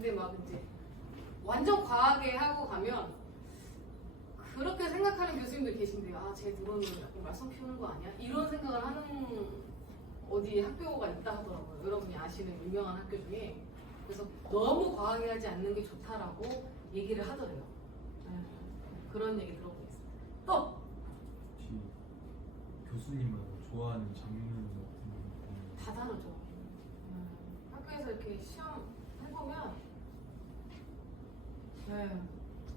근데 막 이제 완전 과하게 하고 가면 그렇게 생각하는 교수님들 계신데 아, 쟤 들어오는 거 약간 말썽 피우는 거 아니야? 이런 생각을 하는 어디 학교가 있다 하더라고요. 여러분이 아시는 유명한 학교 중에. 그래서 너무 과하게 하지 않는 게 좋다라고 얘기를 하더래요. 그런 얘기 들어보고 있어요. 또! 혹시 교수님은 좋아하는 장르 같은 다 다르죠. 학교에서 이렇게 시험 해보면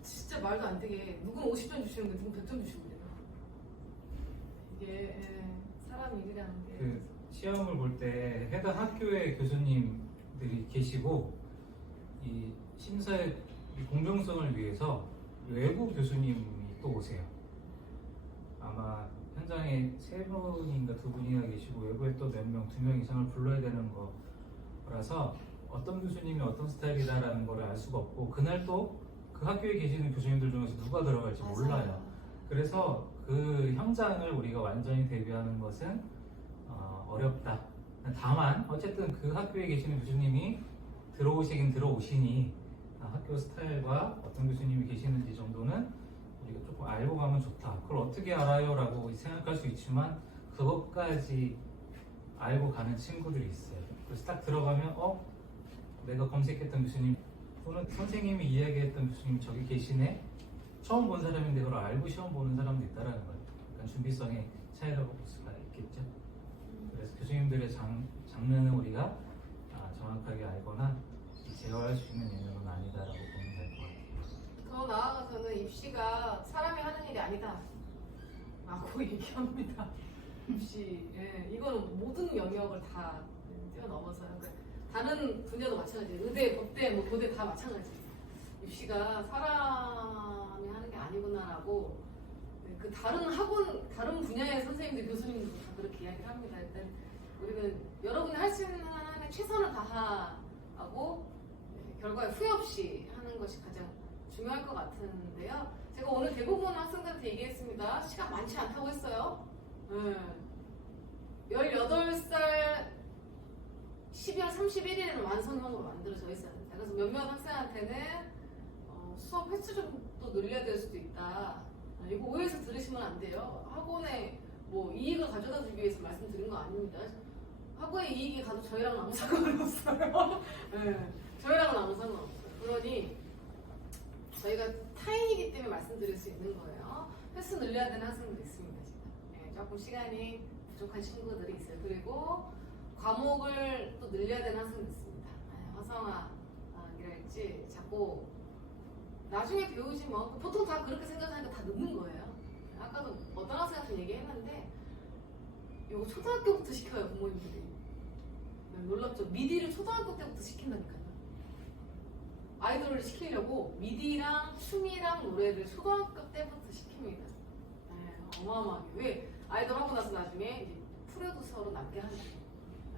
진짜 말도 안 되게 누군 50점 주시는데 누군 100점 주시는데요. 이게 사람 일이라는 게 그 시험을 볼 때 해당 학교의 교수님들이 계시고 이 심사의 이 공정성을 위해서 외부 교수님이 또 오세요. 아마 현장에 3분인가 2분이나 계시고 외부에 또 몇 명, 2명 이상을 불러야 되는 거라서 어떤 교수님이 어떤 스타일이다라는 걸 알 수가 없고 그날 또 그 학교에 계시는 교수님들 중에서 누가 들어갈지 몰라요. 그래서 그 현장을 우리가 완전히 대비하는 것은 어렵다. 다만 어쨌든 그 학교에 계시는 교수님이 들어오시긴 들어오시니 학교 스타일과 어떤 교수님이 계시는지 정도는 우리가 조금 알고 가면 좋다. 그걸 어떻게 알아요? 라고 생각할 수 있지만 그것까지 알고 가는 친구들이 있어요. 그래서 딱 들어가면 내가 검색했던 교수님 또는 선생님이 이야기했던 교수님 저기 계시네? 처음 본 사람인데 그걸 알고 시험 보는 사람도 있다는 거예요. 약간 준비성의 차이라고 볼 수가 있겠죠. 그래서 교수님들의 장르는 우리가 정확하게 알거나 제어할 수 있는 영역은 아니다라고 보면 될 것 같아요. 더 나아가서는 입시가 사람이 하는 일이 아니다 라고 얘기합니다. 입시, 이거는 모든 영역을 다 뛰어넘어서요. 다른 분야도 마찬가지예요. 의대, 법대, 뭐 고대 다 마찬가지예요. 입시가 사람이 하는 게 아니구나라고 그 다른 학원, 다른 분야의 선생님들, 교수님들도 다 그렇게 이야기를 합니다. 일단 우리는 여러분이 할 수 있는 한의 최선을 다하고 결과에 후회 없이 하는 것이 가장 중요할 것 같은데요. 제가 오늘 대부분 학생들한테 얘기했습니다. 시간 많지 않다고 했어요. 18살 12월 31일에는 완성형으로 만들어져 있어야 됩니다. 그래서 몇몇 학생한테는 수업 횟수 좀 또 늘려야 될 수도 있다. 이거 오해해서 들으시면 안 돼요. 학원에 뭐 이익을 가져다 주기 위해서 말씀드린 거 아닙니다. 학원의 이익이 가도 저희랑은 아무 상관없어요. 저희랑은 아무 상관없어요. 그러니 저희가 타인이기 때문에 말씀드릴 수 있는 거예요. 횟수 늘려야 되는 학생도 있습니다. 지금. 조금 시간이 부족한 친구들이 있어요. 그리고 과목을 또 늘려야 되는 학생도 있습니다. 화성학이랄지 자꾸 나중에 배우지 뭐 보통 다 그렇게 생각하니까 다 늦는 거예요. 아까도 어떤 학생한테 얘기했는데 이거 초등학교부터 시켜요. 부모님들이. 놀랍죠? 미디를 초등학교 때부터 시킨다니까요. 아이돌을 시키려고 미디랑 춤이랑 노래를 초등학교 때부터 시킵니다. 어마어마하게. 왜? 아이돌 하고 나서 나중에 이제 프로듀서로 남게 하려고,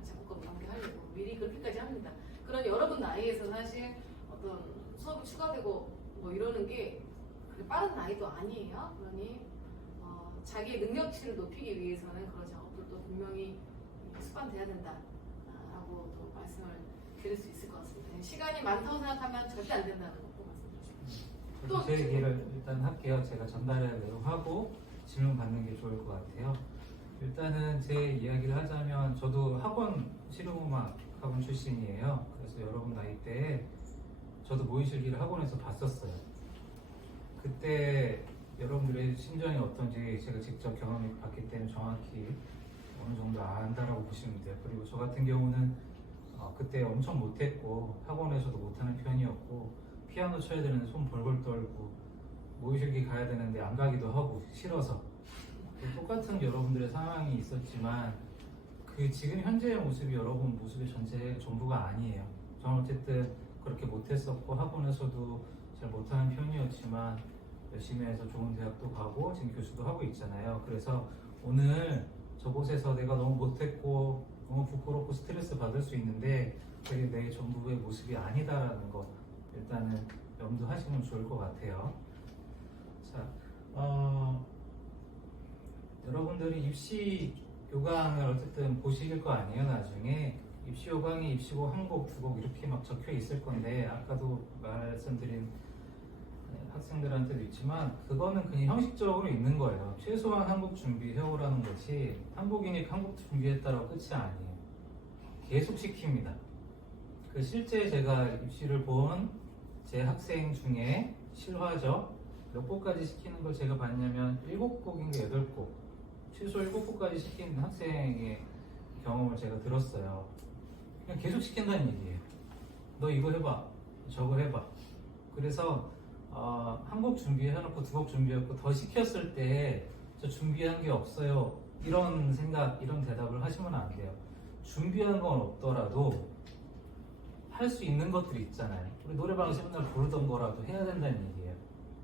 작곡가로 남게 하려고 미리 그렇게까지 합니다. 그런 여러분 나이에서 사실 어떤 수업이 추가되고 뭐 이러는 게 그렇게 빠른 나이도 아니에요. 그러니 자기의 능력치를 높이기 위해서는 그런 작업들도 분명히 수반돼야 된다라고 또 말씀을 드릴 수 있을 것 같습니다. 시간이 많다고 생각하면 절대 안 된다는 것도 말씀드리죠. 또 제 얘기를 일단 할게요. 제가 전달을 하고 질문 받는 게 좋을 것 같아요. 일단은 제 이야기를 하자면 저도 학원 실용음악 학원 출신이에요. 그래서 여러분 나이 때에 저도 모의실기를 학원에서 봤었어요. 그때 여러분들의 심정이 어떤지 제가 직접 경험해 봤기 때문에 정확히 어느 정도 안다라고 보시면 돼요. 그리고 저 같은 경우는 그때 엄청 못했고 학원에서도 못하는 편이었고 피아노 쳐야 되는데 손 벌벌 떨고 모의실기 가야 되는데 안 가기도 하고 싫어서 똑같은 여러분들의 상황이 있었지만 그 지금 현재의 모습이 여러분 모습의 전부가 아니에요. 저는 어쨌든 그렇게 못했었고 학원에서도 잘 못하는 편이었지만 열심히 해서 좋은 대학도 가고 지금 교수도 하고 있잖아요. 그래서 오늘 저곳에서 내가 너무 못했고 너무 부끄럽고 스트레스 받을 수 있는데 그게 내 전부의 모습이 아니다라는 거 일단은 염두하시면 좋을 것 같아요. 자, 여러분들이 입시 요강을 어쨌든 보실 거 아니에요. 나중에 입시 요강에 입시고 한 곡, 두 곡 이렇게 막 적혀 있을 건데 아까도 말씀드린 학생들한테도 있지만 그거는 그냥 형식적으로 있는 거예요. 최소한 한국 준비해오라는 거지 한국이니까 한국 준비했다라고 끝이 아니에요. 계속 시킵니다. 그 실제 제가 입시를 본 제 학생 중에 실화죠. 몇 곡까지 시키는 걸 제가 봤냐면 7곡인가 8곡 최소 7곡까지 시키는 학생의 경험을 제가 들었어요. 그냥 계속 시킨다는 얘기예요. 너 이거 해봐, 저거 해봐. 그래서 한 곡 준비해놓고 두 곡 준비했고 더 시켰을 때 저 준비한 게 없어요. 이런 생각, 이런 대답을 하시면 안 돼요. 준비한 건 없더라도 할 수 있는 것들이 있잖아요. 우리 노래방에서 맨날 부르던 거라도 해야 된다는 얘기예요.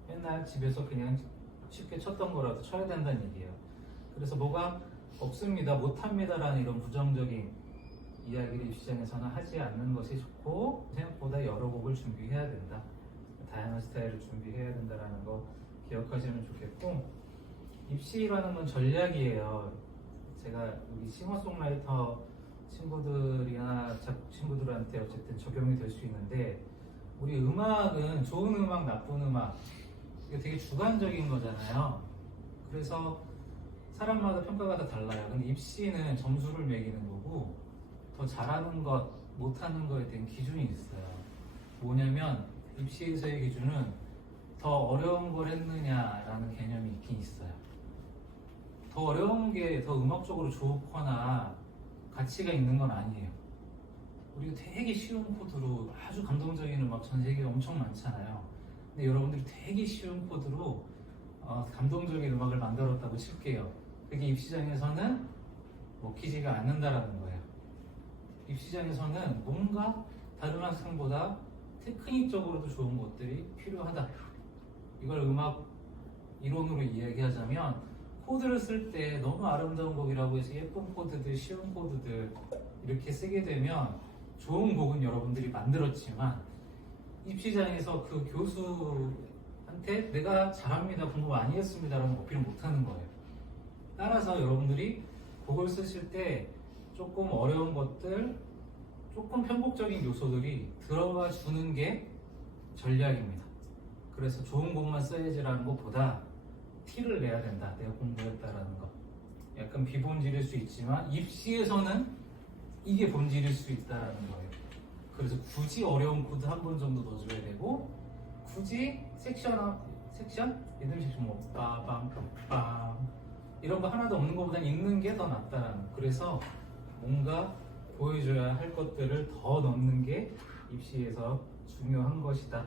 맨날 집에서 그냥 쉽게 쳤던 거라도 쳐야 된다는 얘기예요. 그래서 뭐가 없습니다, 못합니다라는 이런 부정적인 이야기를 입시장에서는 하지 않는 것이 좋고 생각보다 여러 곡을 준비해야 된다. 다양한 스타일을 준비해야 된다는 거 기억하시면 좋겠고 입시라는 건 전략이에요. 제가 우리 싱어송라이터 친구들이나 작곡 친구들한테 어쨌든 적용이 될 수 있는데 우리 음악은 좋은 음악, 나쁜 음악 이게 되게 주관적인 거잖아요. 그래서 사람마다 평가가 다 달라요. 근데 입시는 점수를 매기는 거고 더 잘하는 것, 못하는 거에 대한 기준이 있어요. 뭐냐면 입시에서의 기준은 더 어려운 걸 했느냐라는 개념이 있긴 있어요. 더 어려운 게 더 음악적으로 좋거나 가치가 있는 건 아니에요. 우리가 되게 쉬운 코드로 아주 감동적인 음악 전 세계에 엄청 많잖아요. 근데 여러분들이 되게 쉬운 코드로 감동적인 음악을 만들었다고 칠게요. 그게 입시장에서는 먹히지가 않는다라는 거예요. 입시장에서는 뭔가 다른 학생보다 테크닉적으로도 좋은 것들이 필요하다. 이걸 음악 이론으로 이야기하자면 코드를 쓸 때 너무 아름다운 곡이라고 해서 예쁜 코드들, 쉬운 코드들 이렇게 쓰게 되면 좋은 곡은 여러분들이 만들었지만 입시장에서 그 교수한테 내가 잘합니다, 공부 많이 했습니다라는 어필을 못하는 거예요. 따라서 여러분들이 곡을 쓰실 때 조금 어려운 것들, 조금 편곡적인 요소들이 들어가 주는 게 전략입니다. 그래서 좋은 곡만 써야지라는 것보다 티를 내야 된다. 내가 공부했다라는 거. 약간 비본질일 수 있지만 입시에서는 이게 본질일 수 있다라는 거예요. 그래서 굳이 어려운 코드 한 번 정도 넣어줘야 되고 굳이 섹션? 리듬 섹션 뭐 빠밤빰빰 이런 거 하나도 없는 것보다는 있는 게 더 낫다라는 거. 그래서 뭔가 보여줘야 할 것들을 더 넣는 게 입시에서 중요한 것이다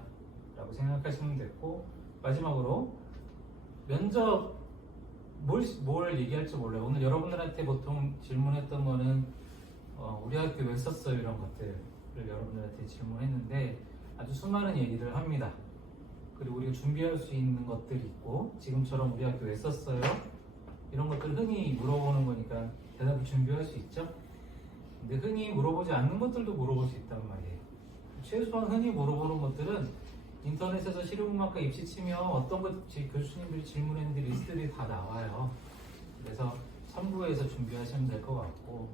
라고 생각하시면 됐고 마지막으로 면접 뭘 얘기할지 몰라요. 오늘 여러분들한테 보통 질문했던 거는 우리 학교 왜 썼어요 이런 것들을 여러분들한테 질문했는데 아주 수많은 얘기를 합니다. 그리고 우리가 준비할 수 있는 것들이 있고 지금처럼 우리 학교 왜 썼어요 이런 것들 흔히 물어보는 거니까 대답을 준비할 수 있죠. 근데 흔히 물어보지 않는 것들도 물어볼 수 있단 말이에요. 최소한 흔히 물어보는 것들은 인터넷에서 실용음악과 입시 치면 어떤 것 교수님들이 질문했는데 리스트들이 다 나와요. 그래서 참고해서 준비하시면 될 것 같고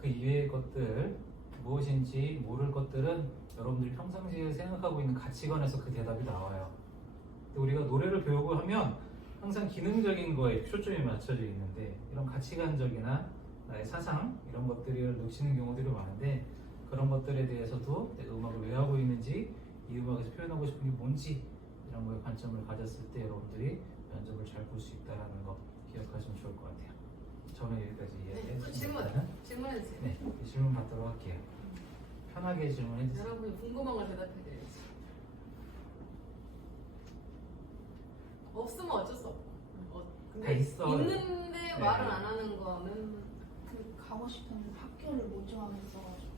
그 이외의 것들 무엇인지 모를 것들은 여러분들이 평상시에 생각하고 있는 가치관에서 그 대답이 나와요. 근데 우리가 노래를 배우고 하면 항상 기능적인 거에 초점이 맞춰져 있는데 이런 가치관적이나 나의 사상 이런 것들을 놓치는 경우들이 많은데 그런 것들에 대해서도 내가 음악을 왜 하고 있는지 이 음악에서 표현하고 싶은 게 뭔지 이런 거에 관점을 가졌을 때 여러분들이 면접을 잘 볼 수 있다는 거 기억하시면 좋을 것 같아요. 저는 여기까지 이야기했습니다. 질문해주세요. 네, 질문 받도록 할게요. 편하게 질문해주세요. 여러분이 궁금한 걸 대답해드려야지. 없으면 어쩔 수 없고. 다 근데 있어요. 있는데 네. 말을 안 하는 거는 가고 싶은 학교를 못 정하고 있어가지고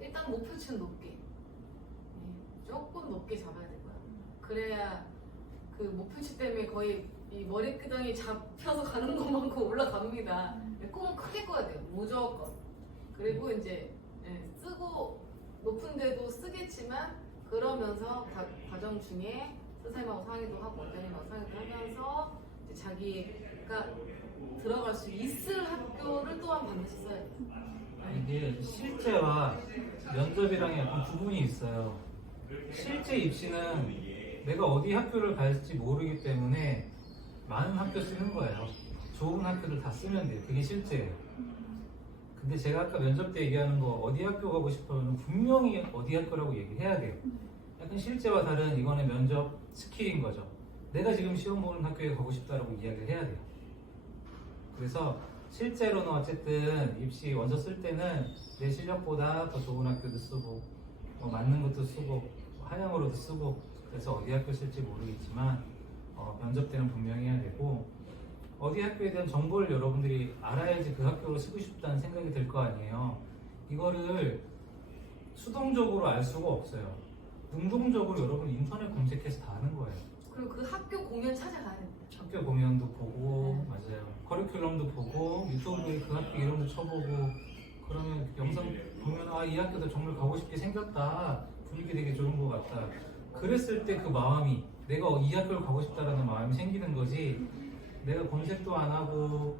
일단 목표치는 높게 조금 높게 잡아야 될 거야. 그래야 그 목표치 때문에 거의 이 머리끄덩이 잡혀서 가는 것만큼 올라갑니다. 꿈은 크게 꿔야 돼요. 무조건. 그리고 이제 쓰고 높은데도 쓰겠지만 그러면서 과정 중에 선생님하고 상의도 하고 원장님하고 상의도 하면서 이제 자기가 들어갈 수 있을 학교를 또한 반드시 써야 돼요. 이게 실제와 면접이랑 약간 구분이 있어요. 실제 입시는 내가 어디 학교를 갈지 모르기 때문에 많은 학교 쓰는 거예요. 좋은 학교를 다 쓰면 돼요. 그게 실제예요. 근데 제가 아까 면접 때 얘기하는 거 어디 학교 가고 싶으면 분명히 어디 학교라고 얘기해야 돼요. 약간 실제와 다른 이거는 면접 스킬인 거죠. 내가 지금 시험 보는 학교에 가고 싶다라고 이야기를 해야 돼요. 그래서 실제로는 어쨌든 입시 원서 쓸 때는 내 실력보다 더 좋은 학교도 쓰고 맞는 것도 쓰고 한양으로도 쓰고 그래서 어디 학교 쓸지 모르겠지만 면접 때는 분명히 해야 되고 어디 학교에 대한 정보를 여러분들이 알아야지 그 학교로 쓰고 싶다는 생각이 들 거 아니에요. 이거를 수동적으로 알 수가 없어요. 능동적으로 여러분 인터넷 검색해서 다 하는 거예요. 그리고 그 학교 공연 찾아가야 됩니다. 학교 공연도 보고 맞아요. 커리큘럼도 보고 유튜브에 그 학교 이름도 쳐보고 그러면 영상 보면 아 이 학교도 정말 가고 싶게 생겼다. 분위기 되게 좋은 것 같다. 그랬을 때 그 마음이 내가 이 학교를 가고 싶다라는 마음이 생기는 거지. 내가 검색도 안 하고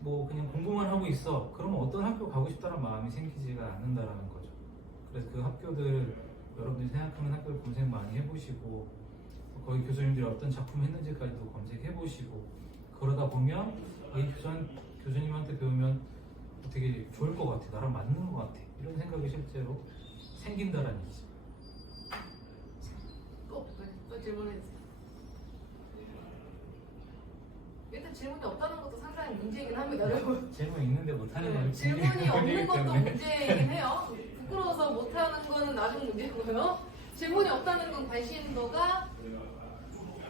뭐 그냥 공부만 하고 있어. 그러면 어떤 학교 가고 싶다는 마음이 생기지가 않는다라는 거죠. 그래서 그 학교들 여러분들이 생각하는 학교를 검색 많이 해보시고 거기 교수님들이 어떤 작품 했는지까지도 검색해보시고 그러다 보면 이 교수님한테 배우면 되게 좋을 것 같아. 나랑 맞는 것 같아. 이런 생각이 실제로 생긴다라는 얘기죠. 또 질문해주세요. 일단 질문이 없다는 것도 상당히 문제이긴 합니다, 여러분. 질문 있는데 못하는 건 질문이 없는 것도 문제이긴 해요. 부끄러워서 못하는 거는 나중 문제고요. 질문이 없다는 건 관심도가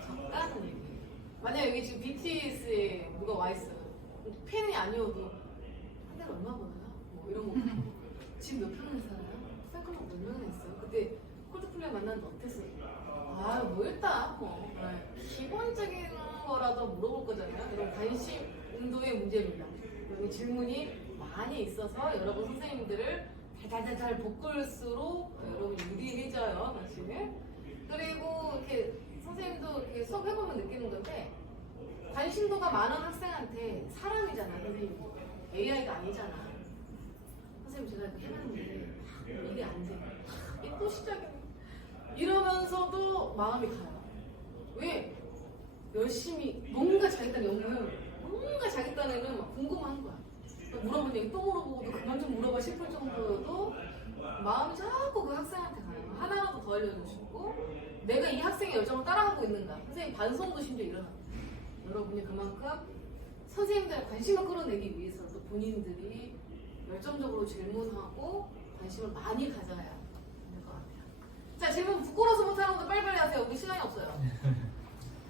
적다는 얘기예요. 만약 여기 지금 BTS에 누가 와 있어요. 팬이 아니어도 한 달에 얼마 버나요? 뭐 이런 거. 지금 몇 평을 살아요? 팬클럽 몇 명이나 있어요? 그때 콜드플레이 만났는데 어땠어요? 아, 뭐 일단 뭐 기본적인 거라도 물어볼 거잖아요. 이런 관심도의 문제입니다. 그리고 질문이 많이 있어서 여러분 선생님들을 달달달달 볶을수록 여러분 유리해져요, 사실. 그리고 이렇게 선생님도 이렇게 수업 해보면 느끼는 건데 관심도가 많은 학생한테 사람이잖아, 선생님. AI가 아니잖아. 선생님 제가 이렇게 해봤는데 이게 안 돼. 이게 또 시작이네. 이러면서도 마음이 가요. 왜? 열심히 뭔가 자기 딴 연구를 뭔가 자기 딴에는 막 궁금한 거야. 물어본 얘기 또 물어보고 그만 좀 물어봐 싶을 정도로도 마음이 자꾸 그 학생한테 가요. 하나라도 더 알려주고 싶고 내가 이 학생의 열정을 따라가고 있는가. 선생님 반성도 심지어 일어납니다. 여러분이 그만큼 선생님들의 관심을 끌어내기 위해서도 본인들이 열정적으로 질문하고 관심을 많이 가져야 될 것 같아요. 자, 질문 부끄러워서 못하는 것도 빨리빨리 하세요. 우리 시간이 없어요.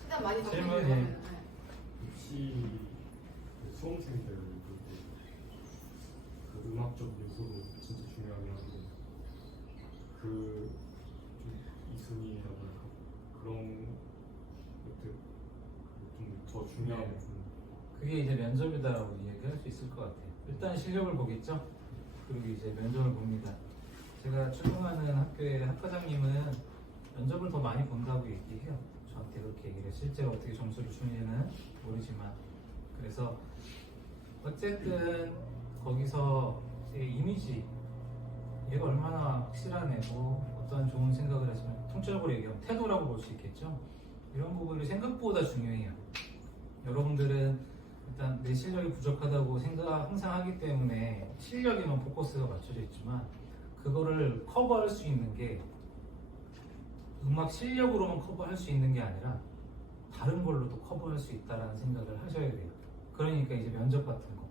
일단 많이 질문이. 답변해주세요. 입시 수험생들 그 음악적 요소도 진짜 중요하긴 한데 그 좀 이순이라고 할까 그런 것들 좀 더 중요한 네. 부분. 그게 이제 면접이다라고 이야기할 수 있을 것 같아요. 일단 실력을 보겠죠. 그리고 이제 면접을 봅니다. 제가 출근하는 학교의 학과장님은 면접을 더 많이 본다고 얘기해요. 저한테 그렇게 얘기를 해요. 실제로 어떻게 점수를 주는지는 모르지만 그래서 어쨌든 거기서 제 이미지 얘가 얼마나 확실한 애고 어떤 좋은 생각을 하시면 통째적으로 얘기하면 태도라고 볼 수 있겠죠. 이런 부분이 생각보다 중요해요. 여러분들은 일단 내 실력이 부족하다고 생각 항상 하기 때문에 실력에만 포커스가 맞춰져 있지만 그거를 커버할 수 있는 게 음악 실력으로만 커버할 수 있는 게 아니라 다른 걸로도 커버할 수 있다라는 생각을 하셔야 돼요. 그러니까 이제 면접 같은 거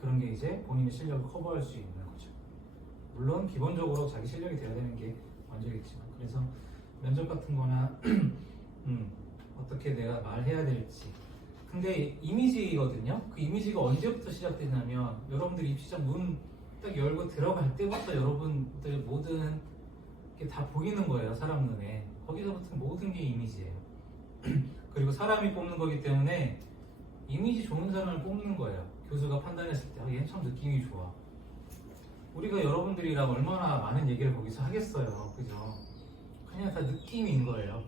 그런 게 이제 본인의 실력을 커버할 수 있는 거죠. 물론 기본적으로 자기 실력이 돼야 되는 게 먼저겠지만 그래서 면접 같은 거나 어떻게 내가 말해야 될지 근데 이미지거든요. 그 이미지가 언제부터 시작되냐면 여러분들 입시장 문 딱 열고 들어갈 때부터 여러분들 모든 게 다 보이는 거예요. 사람 눈에. 거기서부터 모든 게 이미지예요. 그리고 사람이 뽑는 거기 때문에 이미지 좋은 사람을 뽑는 거예요. 교수가 판단했을 때 얘는 참 느낌이 좋아. 우리가 여러분들이랑 얼마나 많은 얘기를 거기서 하겠어요. 그죠? 그냥 다 느낌인 거예요.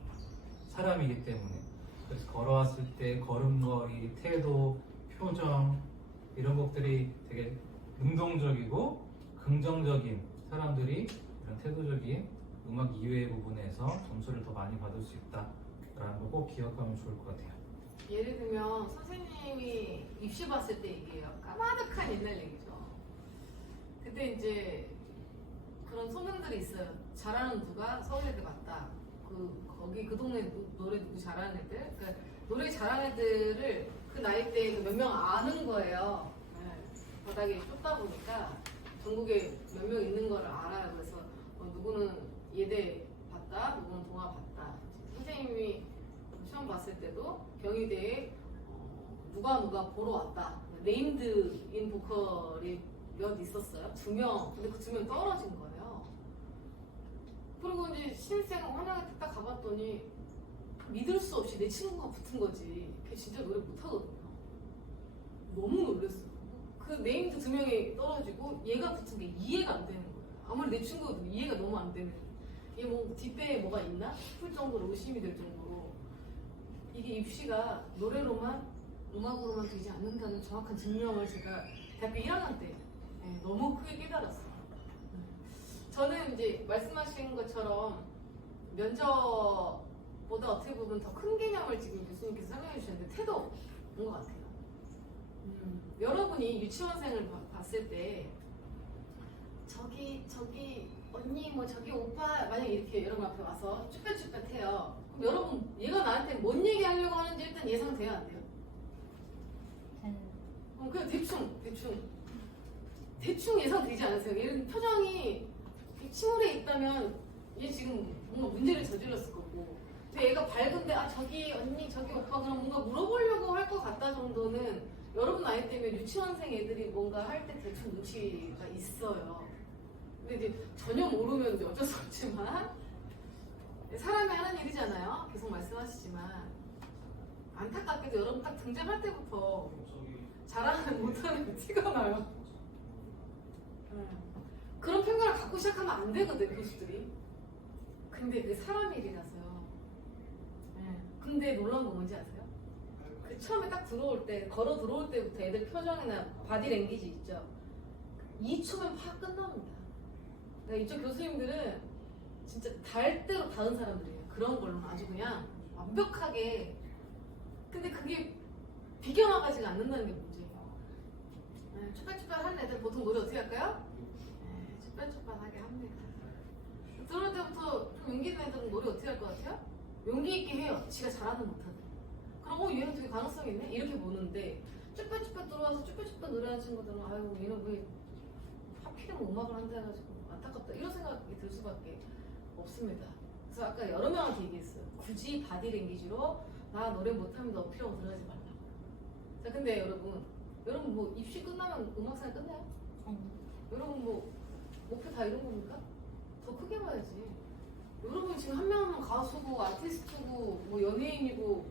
사람이기 때문에. 그래서 걸어왔을 때 걸음걸이, 태도, 표정 이런 것들이 되게 능동적이고 긍정적인 사람들이 이런 태도적인 음악 이외의 부분에서 점수를 더 많이 받을 수 있다라는 거 꼭 기억하면 좋을 것 같아요. 예를 들면 선생님이 입시 봤을 때 얘기해요. 까마득한 옛날 얘기죠. 그때 이제 그런 소문들이 있어요. 잘하는 누가 서울예대 맞다. 거기 그 동네 노래 누구 잘하는 애들. 그러니까 노래 잘하는 애들을 그 나이 때 몇 명 아는 거예요. 네. 바닥이 좁다 보니까 전국에 몇 명 있는 거를 알아요. 그래서 누구는 예대 봤다, 누구는 동아 봤다. 선생님이 시험 봤을 때도 경희대에 누가 보러 왔다. 네임드인 보컬이 몇 있었어요. 2명. 근데 그 2명 떨어진 거예요. 그리고 이제 신입생 환영회 때 딱 가봤더니 믿을 수 없이 내 친구가 붙은 거지. 걔 진짜 노래 못하거든요. 너무 놀랐어요. 그 네임드 2명이 떨어지고 얘가 붙은 게 이해가 안 되는 거예요. 아무리 내 친구도 이해가 너무 안 되는. 이게 뭐 뒷배에 뭐가 있나 싶을 정도로 의심이 될 정도로 이게 입시가 노래로만 음악으로만 되지 않는다는 정확한 증명을 제가 대학교 1학년 때 너무 크게 깨달았어요. 저는 이제 말씀하신 것처럼 면접보다 어떻게 보면 더 큰 개념을 지금 교수님께서 설명해 주셨는데 태도인 것 같아요. 여러분이 유치원생을 봤을 때 저기 언니 뭐 저기 오빠 만약 이렇게 여러분 앞에 와서 쭈뼛쭈뼛해요. 그럼 여러분 얘가 나한테 뭔 얘기 하려고 하는지 일단 예상돼요 안 돼요? 그냥 대충 예상되지 않으세요? 얘는 표정이 침울해 있다면 얘 지금 뭔가 문제를 저질렀을 거고 근데 얘가 밝은데 아 저기 언니 저기 오빠 그럼 뭔가 물어보려고 할 것 같다 정도는 여러분 나이 때면 유치원생 애들이 뭔가 할 때 대충 눈치가 있어요. 근데 이제 전혀 모르면 이제 어쩔 수 없지만 사람이 하는 일이잖아요. 계속 말씀하시지만 안타깝게도 여러분 딱 등장할 때부터 잘하는 못하는 티가 나요. 그런 평가를 갖고 시작하면 안 되거든 교수들이. 근데 그게 사람 일이라서요. 근데 놀라운 건 뭔지 아세요? 그 처음에 딱 들어올 때 걸어 들어올 때부터 애들 표정이나 바디 랭귀지 있죠. 2초면 팍 끝납니다. 그러니까 이쪽 교수님들은 진짜 달 대로 닿은 사람들이에요. 그런 걸로 아주 그냥 완벽하게. 근데 그게 비껴나가지가 않는다는 게 문제예요. 쭈뼛쭈뼛 하는 애들 보통 노래 어떻게 할까요? 쭈뼛쭈뼛하게 합니다. 들어올 때부터 좀 용기 있는 애들은 노래 어떻게 할 것 같아요? 용기 있게 해요. 지가 잘하든 못하든. 그럼 얘는 되게 가능성이 있네? 이렇게 보는데 쭈뼛쭈뼛 들어와서 쭈뼛쭈뼛 노래하는 친구들은 아유 얘는 왜 하필이면 음악을 한다 해가지고 안타깝다 이런 생각이 들 수밖에 없습니다. 그래서 아까 여러 명한테 얘기했어요. 굳이 바디랭귀지로 나 노래 못하면 어필하고 들어가지 말라고. 자 근데 여러분 뭐 입시 끝나면 음악사에 끝나요? 여러분 뭐 목표 다 이룬 겁니까? 더 크게 봐야지. 여러분 지금 한 명 한 명 가수고 아티스트고 뭐 연예인이고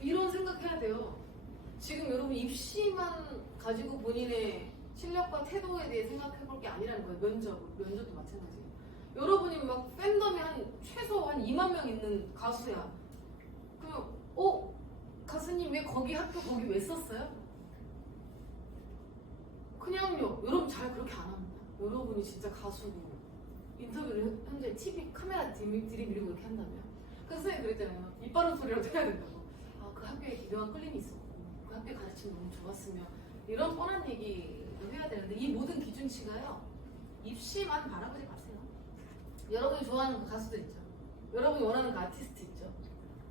이런 생각해야 돼요. 지금 여러분 입시만 가지고 본인의 실력과 태도에 대해 생각해 볼 게 아니라는 거예요. 면접도 마찬가지예요. 여러분이 막 팬덤이 최소 한 2만 명 있는 가수야. 그러면 가수님 왜 거기 학교 거기 왜 썼어요? 그냥요. 여러분 잘 그렇게 안 합니다. 여러분이 진짜 가수고 인터뷰를 현재 TV 카메라 들이밀고 이렇게 한다면 그래서 선생님 그랬잖아요. 입 바른 소리라도 해야 된다고. 그 학교에 기묘한 끌림이 있었고 그 학교에 가르침이 너무 좋았으며 이런 뻔한 얘기도 해야 되는데 이 모든 기준치가요. 입시만 바라보지 마세요. 여러분이 좋아하는 그 가수들 있죠. 여러분이 원하는 그 아티스트 있죠.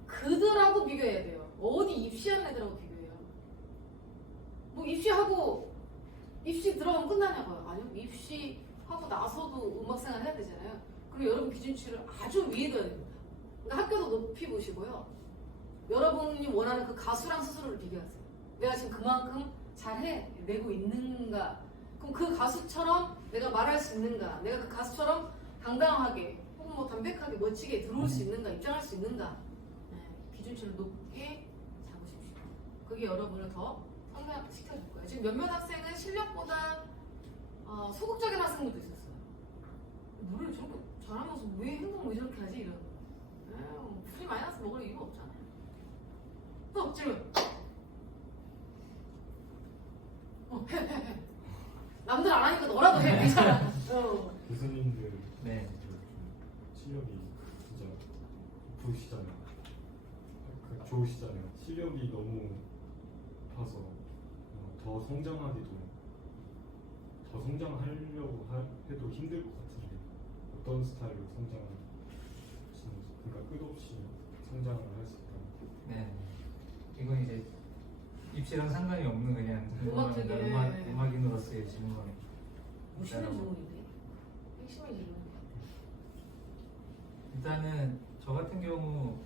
그들하고 비교해야 돼요. 어디 입시하는 애들하고 비교해요. 뭐 입시 들어가면 끝나냐고요. 아니요. 입시하고 나서도 음악생활 해야 되잖아요. 그리고 여러분 기준치를 아주 위에 둬야 됩니다. 그러니까 학교도 높이 보시고요. 여러분이 원하는 그 가수랑 스스로를 비교하세요. 내가 지금 그만큼 잘해 내고 있는가? 그럼 그 가수처럼 내가 말할 수 있는가? 내가 그 가수처럼 당당하게 혹은 뭐 담백하게 멋지게 들어올 수 있는가? 입장할 수 있는가? 기준치를 높게 잡으십시오. 그게 여러분을 더 성장시켜줄 거예요. 지금 몇몇 학생은 실력보다 소극적인 학생들도 있었어요. 노래를 저렇게 잘하면서 왜 행동 왜 저렇게 하지? 이런. 굳이 마이너스 먹을 이유가 없잖아요. 또 질문. 해. 네. 실력이 진짜 좋으시잖아요. 좋으시잖아요. 실력이 너무 높아서 더 성장하려고 해도 힘들 것 같은데 어떤 스타일로 성장하시는지, 그러니까 끝없이 성장을 할 수 있다는. 네. 이건 이제 입시랑 상관이 없는 그냥 음악적인, 음악인으로서의 질문이에요. 무심한 질문인데? 핵심의 질문. 일단은 저 같은 경우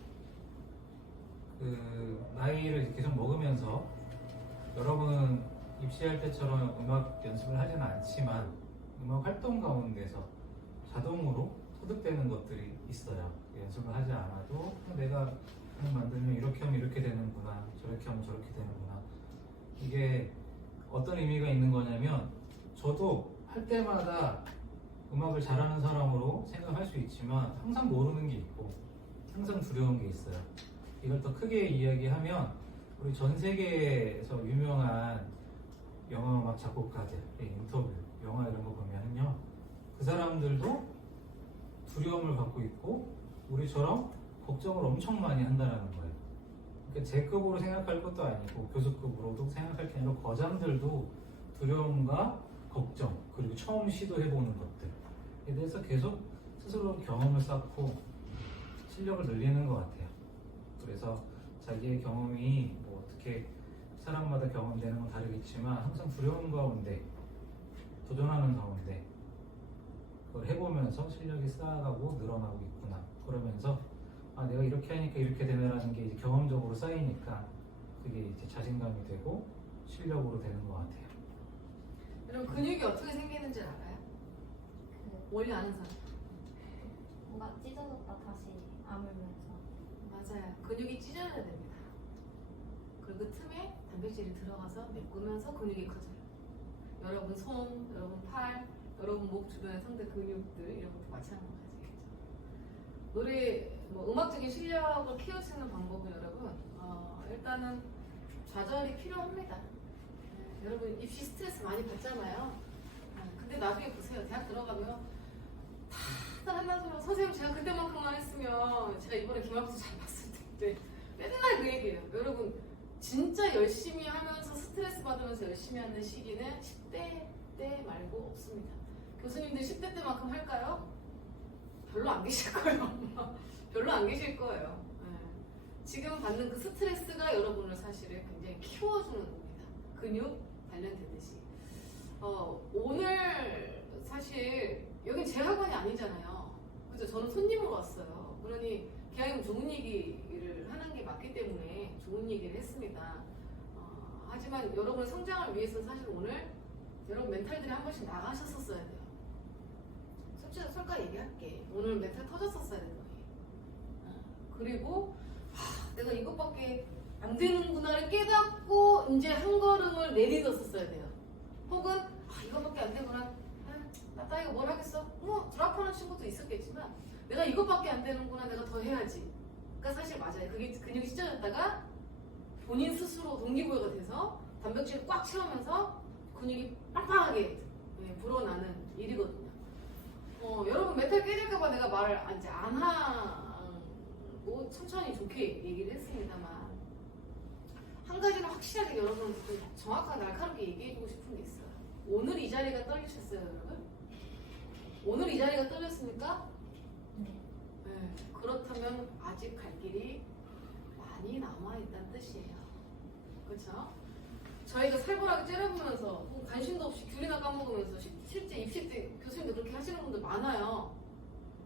그 나이를 계속 먹으면서 여러분 입시할 때처럼 음악 연습을 하지는 않지만 음악 활동 가운데서 자동으로 소득되는 것들이 있어요. 연습을 하지 않아도 내가 만들면 이렇게 하면 이렇게 되는구나, 저렇게 하면 저렇게 되는구나. 이게 어떤 의미가 있는 거냐면 저도 할 때마다 음악을 잘하는 사람으로 생각할 수 있지만 항상 모르는 게 있고 항상 두려운 게 있어요. 이걸 더 크게 이야기하면 우리 전 세계에서 유명한 영화 음악 작곡가들의 인터뷰, 영화 이런 거 보면은요, 그 사람들도 두려움을 갖고 있고 우리처럼 걱정을 엄청 많이 한다는 거예요. 그러니까 제 급으로 생각할 것도 아니고 교수급으로도 생각할 게 아니라 거장들도 두려움과 걱정, 그리고 처음 시도해보는 것들에 대해서 계속 스스로 경험을 쌓고 실력을 늘리는 것 같아요. 그래서 자기의 경험이 뭐 어떻게 사람마다 경험되는 건 다르겠지만 항상 두려움 가운데, 도전하는 가운데 그걸 해보면서 실력이 쌓아가고 늘어나고 있구나. 그러면서 아, 내가 이렇게 하니까 이렇게 되네라는 게 이제 경험적으로 쌓이니까 그게 이제 자신감이 되고 실력으로 되는 것 같아요. 여러분 근육이 어떻게 생기는지 알아요? 원리 아는 사람? 뭔가 찢어졌다 다시 아물면서. 맞아요. 근육이 찢어져야 됩니다. 그리고 그 틈에 단백질이 들어가서 메꾸면서 근육이 커져요. 여러분 손, 여러분 팔, 여러분 목 주변의 상대 근육들 이런 것도 마찬가지겠죠. 우리 뭐 음악적인 실력을 키울 수 있는 방법은 여러분 일단은 좌절이 필요합니다. 여러분 입시 스트레스 많이 받잖아요. 근데 나중에 보세요. 대학 들어가면 다들 한다는 소리, 선생님 제가 그때만큼만 했으면 제가 이번에 기말고사 잘 봤을 텐데 맨날 그 얘기예요. 여러분 진짜 열심히 하면서 스트레스 받으면서 열심히 하는 시기는 10대 때 말고 없습니다. 교수님들 10대 때만큼 할까요? 별로 안 계실 거예요. 별로 안 계실 거예요. 지금 받는 그 스트레스가 여러분을 사실은 굉장히 키워주는 겁니다. 근육 단련되듯이. 오늘 사실 여긴 제 학원이 아니잖아요. 그죠? 저는 손님으로 왔어요. 그러니 기왕이면 좋은 얘기를 하는 게 맞기 때문에 좋은 얘기를 했습니다. 하지만 여러분의 성장을 위해서는 사실 오늘 여러분 멘탈들이 한 번씩 나가셨었어야 돼요. 솔직히 얘기할게. 오늘 멘탈 터졌었어야 되는 거예요. 그리고 내가 이것밖에 안 되는구나를 깨닫고 이제 한 걸음을 내딛었었어야 돼요. 혹은 이것밖에 안 되구나. 나 이거 뭘 하겠어? 뭐 드랍하는 친구도 있었겠지만 내가 이것밖에 안 되는구나. 내가 더 해야지. 그러니까 사실 맞아요. 그게 근육이 찢어졌다가 본인 스스로 동기부여가 돼서 단백질을 꽉 채우면서 근육이 빵빵하게 불어나는 일이거든요. 여러분 멘탈 깨질까봐 내가 말을 이제 안 하고 천천히 좋게 얘기를 했습니다만 한 가지는 확실하게 여러분 정확하게 날카롭게 얘기해주고 싶은 게 있어요. 오늘 이 자리가 떨리셨어요, 여러분? 오늘 이 자리가 떨렸습니까? 네. 그렇다면 아직 갈 길이 많이 남아있다는 뜻이에요. 그렇죠? 저희가 살벌하게 째려보면서 관심도 없이 귤이나 까먹으면서 실제 입시 때 교수님도 그렇게 하시는 분들 많아요.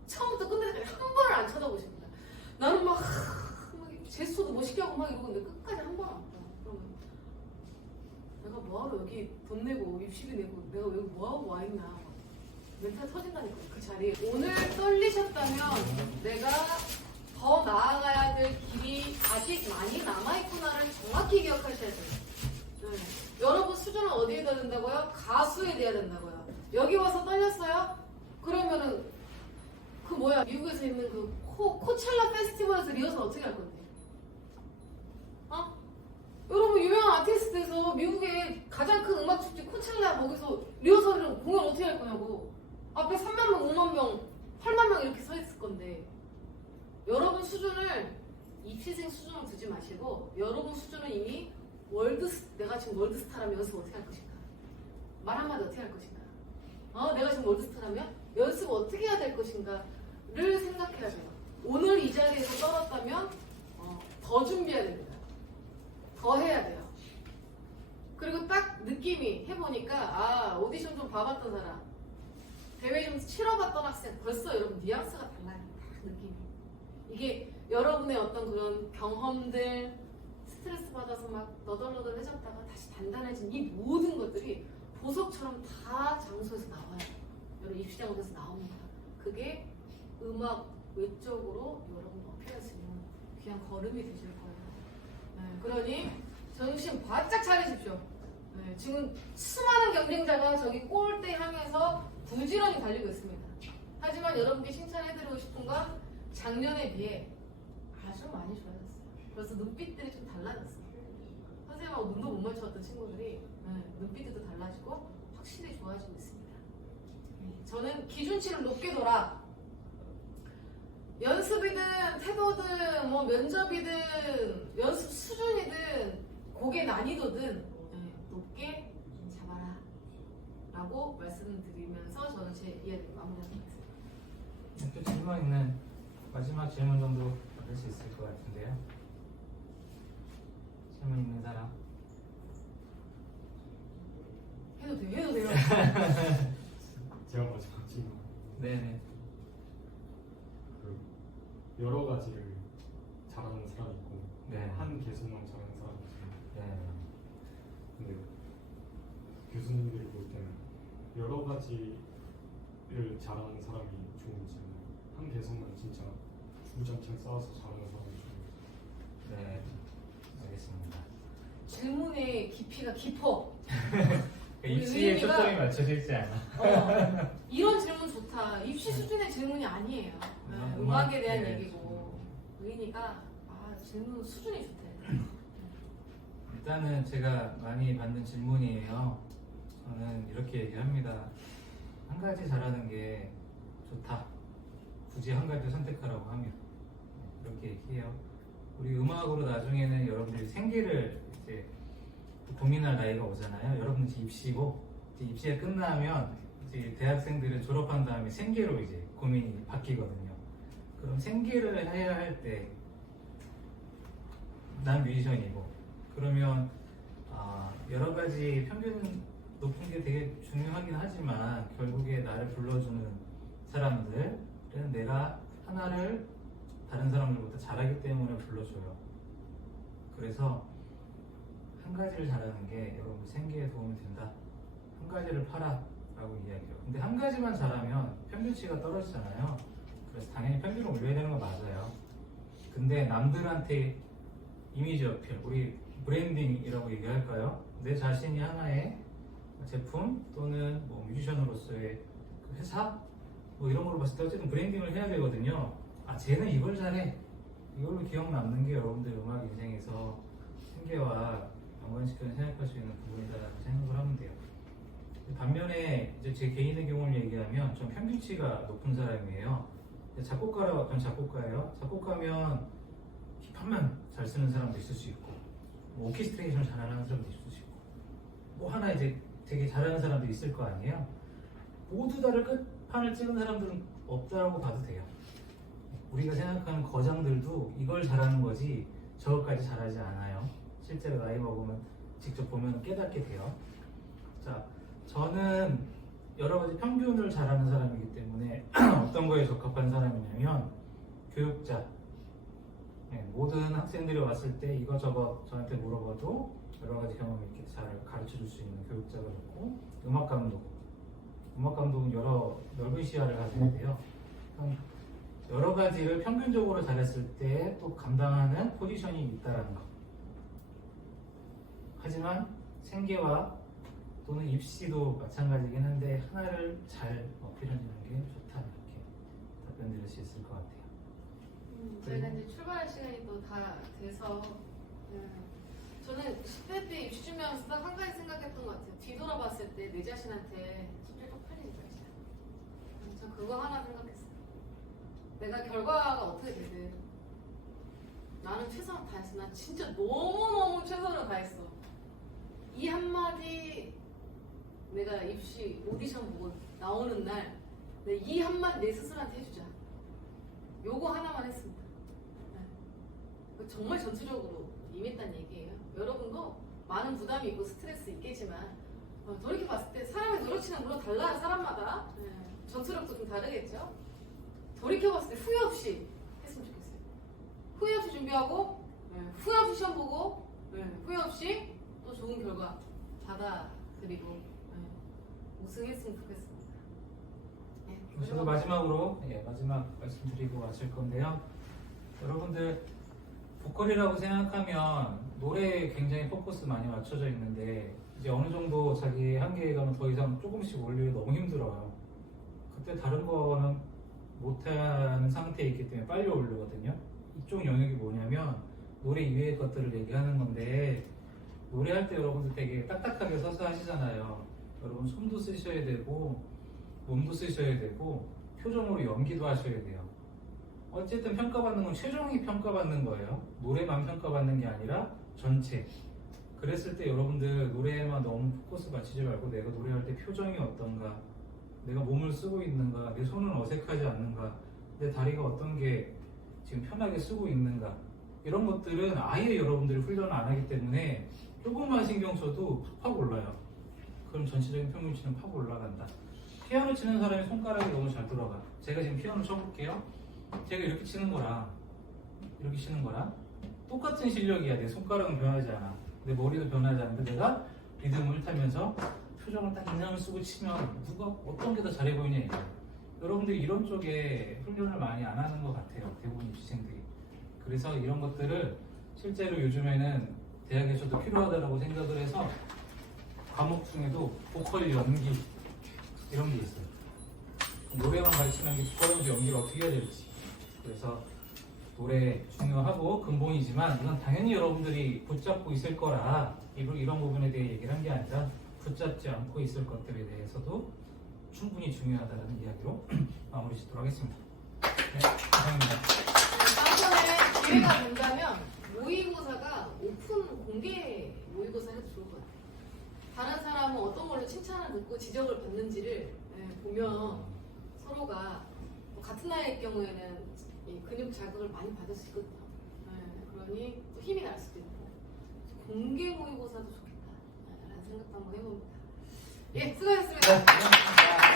처음부터 끝내까지 한 번을 안 쳐다보십니다. 나는 막 제스처도 멋있게 하고 막 이러고 있는데 끝까지 한 번 안 봐. 그러면 내가 뭐하러 여기 돈 내고 입시비 내고 내가 여기 뭐하고 와있나. 멘탈 터진다니까 그 자리에. 오늘 떨리셨다면 내가 더 나아가야 될 길이 아직 많이 남아있구나를 정확히 기억하셔야 돼요. 여러분 수준은 어디에 둬야 된다고요? 가수에 돼야 된다고요. 여기 와서 떨렸어요? 그러면은 그 뭐야 미국에서 있는 그 코첼라 페스티벌에서 리허설 어떻게 할 건데? 여러분 유명한 아티스트에서 미국의 가장 큰 음악 축제 코첼라 거기서 리허설을 공연 어떻게 할 거냐고. 앞에 3만 명, 5만 명, 8만 명 이렇게 서 있을 건데 여러분 수준을 입시생 수준으로 두지 마시고 여러분 수준은 이미 내가 지금 월드스타라면 연습 어떻게 할 것인가? 말 한마디 어떻게 할 것인가? 내가 지금 월드스타라면 연습 어떻게 해야 될 것인가를 생각해야 돼요. 오늘 이 자리에서 떨었다면 더 준비해야 됩니다. 더 해야 돼요. 그리고 딱 느낌이 해보니까 오디션 좀 봐봤던 사람, 대회 좀 치러봤던 학생, 벌써 여러분 뉘앙스가 달라요. 딱 느낌이. 이게 여러분의 어떤 그런 경험들, 스트레스 받아서 막 너덜너덜해졌다가 다시 단단해진 이 모든 것들이 보석처럼 다 장소에서 나와요. 여러분 입시장에서 나옵니다. 그게 음악 외적으로 여러분 어필할 수 있는 귀한 걸음이 되실 거예요. 네, 그러니 정신 바짝 차리십시오. 네, 지금 수많은 경쟁자가 저기 골대 향해서 부지런히 달리고 있습니다. 하지만 여러분께 칭찬해드리고 싶은 건 작년에 비해 아주 많이 좋아졌어요. 벌써 눈빛들이 좀 달라졌어요. 선생님하고 눈도 못 맞췄던 친구들이 눈빛도 달라지고 확실히 좋아지고 있습니다. 저는 기준치를 높게 둬라. 연습이든 태도든 뭐 면접이든 연습 수준이든 곡의 난이도든 높게 잡아라 라고 말씀드리면서 저는 제 이야기를 마무리하겠습니다. 또 질문 있는 마지막 질문 정도 받을 수 있을 것 같은데요. 질문 있는 사람? 해도 돼요. 제가 마지막 질문. 네네. 그 여러 가지를 잘하는 사람이 있고 네. 한 개성만 잘하는 사람이 있어요. 네. 근데 교수님들이 볼 때는 여러 가지를 잘하는 사람이 좋은지 한 개성만 진짜 주구장창 쌓아서 잘하는 사람이 좋은지. 네. 알겠습니다. 질문의 깊이가 깊어. 입시에 의미가- 초점이 맞춰져 있지 않아. 이런 질문 좋다. 입시 수준의 질문이 아니에요. 음악에 대한 얘기고 의미가 질문 수준이 좋대. 일단은 제가 많이 받는 질문이에요. 저는 이렇게 얘기합니다. 한 가지 잘하는 게 좋다. 굳이 한 가지 선택하라고 하면 이렇게 얘기해요. 우리 음악으로 나중에는 여러분들이 생계를 이제 고민할 나이가 오잖아요. 여러분 이제 입시고 이제 입시가 끝나면 이제 대학생들은 졸업한 다음에 생계로 이제 고민이 바뀌거든요. 그럼 생계를 해야 할 때 난 뮤지션이고 그러면 여러 가지 평균 높은 게 되게 중요하긴 하지만 결국에 나를 불러주는 사람들은 내가 하나를 다른 사람들보다 잘하기 때문에 불러줘요. 그래서 한 가지를 잘하는 게 여러분 생계에 도움이 된다. 한 가지를 팔아 라고 이야기해요. 근데 한 가지만 잘하면 평균치가 떨어지잖아요. 그래서 당연히 평균을 올려야 되는 건 맞아요. 근데 남들한테 이미지 어필, 우리 브랜딩이라고 얘기할까요? 내 자신이 하나의 제품 또는 뭐 뮤지션으로서의 그 회사 뭐 이런 걸로 봤을 때 어쨌든 브랜딩을 해야 되거든요. 쟤는 이걸 잘해. 이걸로 기억 남는 게 여러분들 음악 인생에서 생계와 연관시켜서 생각할 수 있는 부분이다라고 생각을 하면 돼요. 반면에 이제 제 개인의 경우를 얘기하면 좀 평균치가 높은 사람이에요. 작곡가라고 어떤 작곡가예요. 작곡가면 힙합만 잘 쓰는 사람도 있을 수 있고 뭐 오케스트레이션 잘하는 사람도 있을 수 있고 뭐 하나 이제 되게 잘하는 사람도 있을 거 아니에요. 모두 다를 끝판을 찍은 사람들은 없다라고 봐도 돼요. 우리가 생각하는 거장들도 이걸 잘하는 거지 저것까지 잘하지 않아요. 실제로 나이 먹으면 직접 보면 깨닫게 돼요. 자, 저는 여러 가지 평균을 잘하는 사람이기 때문에 어떤 거에 적합한 사람이냐면 교육자. 모든 학생들이 왔을 때 이것저것 저한테 물어봐도 여러 가지 경험 있게 잘 가르쳐 줄 수 있는 교육자가 좋고 음악 감독은 넓은 시야를 가져야 돼요. 여러 가지를 평균적으로 잘했을 때 또 감당하는 포지션이 있다라는 거. 하지만 생계와 또는 입시도 마찬가지긴 한데 하나를 잘 어필해주는 게 좋다 이렇게 답변 드릴 수 있을 것 같아요. 저희가 이제 출발할 시간이 또 다 돼서 저는 10대 때 입시 준비하면서 딱 한 가지 생각했던 것 같아요. 뒤돌아봤을 때 내 자신한테 손을 딱 팔리니까 저 그거 하나 생각했어요. 내가 결과가 어떻게 되든 나는 최선을 다했어. 난 진짜 너무너무 최선을 다했어. 이 한마디 내가 입시 오디션 보고 나오는 날 이 한마디 내 스스로한테 해주자. 요거 하나만 했습니다. 네. 정말 전투적으로 임했다는 얘기예요. 여러분도 많은 부담이 있고 스트레스 있겠지만 돌이켜 봤을 때 사람의 노력치는 물론 달라요. 사람마다. 네. 전투력도 좀 다르겠죠. 돌이켜 봤을 때 후회 없이 했으면 좋겠어요. 후회 없이 준비하고 후회 없이 시험 보고 후회 없이 또 좋은 결과 받아들이고 우승했으면 좋겠습니다. 네, 저도 마지막으로 마지막 말씀드리고 마칠 건데요. 여러분들 보컬이라고 생각하면 노래에 굉장히 포커스 많이 맞춰져 있는데 이제 어느 정도 자기 한계에 가면 더 이상 조금씩 올리기 너무 힘들어요. 그때 다른 거는 못하는 상태에 있기 때문에 빨리 오르거든요. 이쪽 영역이 뭐냐면 노래 이외의 것들을 얘기하는 건데 노래할 때 여러분들 되게 딱딱하게 서서 하시잖아요. 여러분 손도 쓰셔야 되고 몸도 쓰셔야 되고 표정으로 연기도 하셔야 돼요. 어쨌든 평가받는 건 최종이 평가받는 거예요. 노래만 평가받는 게 아니라 전체. 그랬을 때 여러분들 노래에만 너무 포커스 맞추지 말고 내가 노래할 때 표정이 어떤가, 내가 몸을 쓰고 있는가, 내 손은 어색하지 않는가, 내 다리가 어떤 게 지금 편하게 쓰고 있는가, 이런 것들은 아예 여러분들이 훈련을 안 하기 때문에 조금만 신경 써도 팍팍 올라요. 그럼 전체적인 평균치는 팍 올라간다. 피아노 치는 사람이 손가락이 너무 잘 돌아가. 제가 지금 피아노 쳐볼게요. 제가 이렇게 치는 거랑 이렇게 치는 거랑 똑같은 실력이야. 내 손가락은 변하지 않아. 내 머리도 변하지 않는데 내가 리듬을 타면서 표정을 딱 인상을 쓰고 치면 누가 어떤 게 더 잘해 보이냐 이거예요. 여러분들이 이런 쪽에 훈련을 많이 안 하는 것 같아요. 대부분 입시생들이. 그래서 이런 것들을 실제로 요즘에는 대학에서도 필요하다고 생각을 해서 과목 중에도 보컬 연기 이런 게 있어요. 노래만 가르치는 게 보컬 연기를 어떻게 해야 될지. 그래서 노래 중요하고 근본이지만 이건 당연히 여러분들이 붙잡고 있을 거라 이런 부분에 대해 얘기를 한 게 아니라 붙잡지 않고 있을 것들에 대해서도 충분히 중요하다는 이야기로 마무리 짓도록 하겠습니다. 네, 감사합니다. 다음번에 기회가 된다면 모의고사가 오픈 공개 모의고사 해도 좋을 것 같아요. 다른 사람은 어떤 걸로 칭찬을 듣고 지적을 받는지를 보면 서로가 같은 나이일 경우에는 이 근육 자극을 많이 받을 수 있거든요. 그러니 또 힘이 날 수도 있고 공개 모의고사도 좋겠다라는 생각도 한번 해봅니다. 예, 수고하셨습니다. 감사합니다.